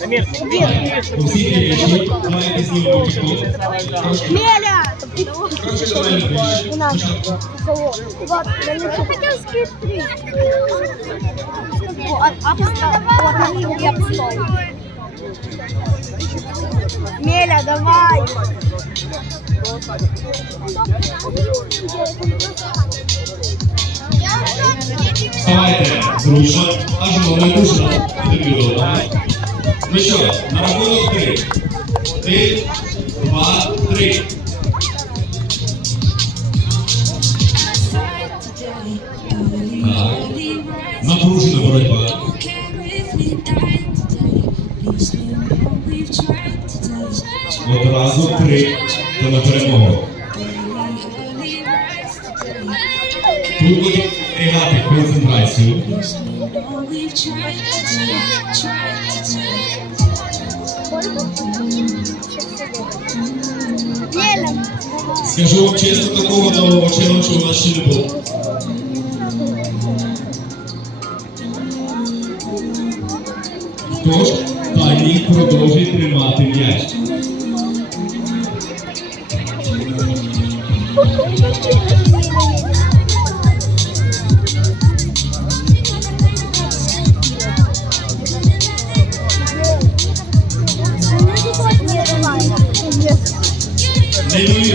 Маєте Меля! не обстою. Меля, давай! Вставайте зручно, аж головне дуже індивідуально. Ну що, на рахунок три. Один, два, три. Так. Напружена боротьба. Одразу три, то на перемогу. Тут тримати концентрацію. Скажу вам чесно, такого нового челенджу у нас ще не було. Тож, пані продовжує тримати м'яч.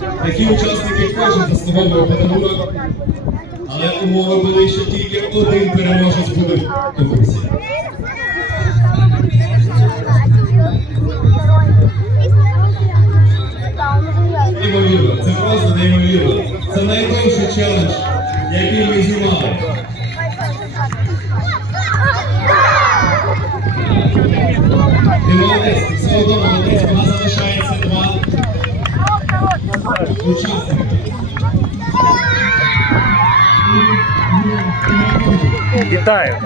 Такі учасники кожен заслуговує подарунок, але умови були, що тільки один переможець буде в конкурсі. Неймовірно, це просто неймовірно. Це найдовший челендж, який ми знімали. Вітаю!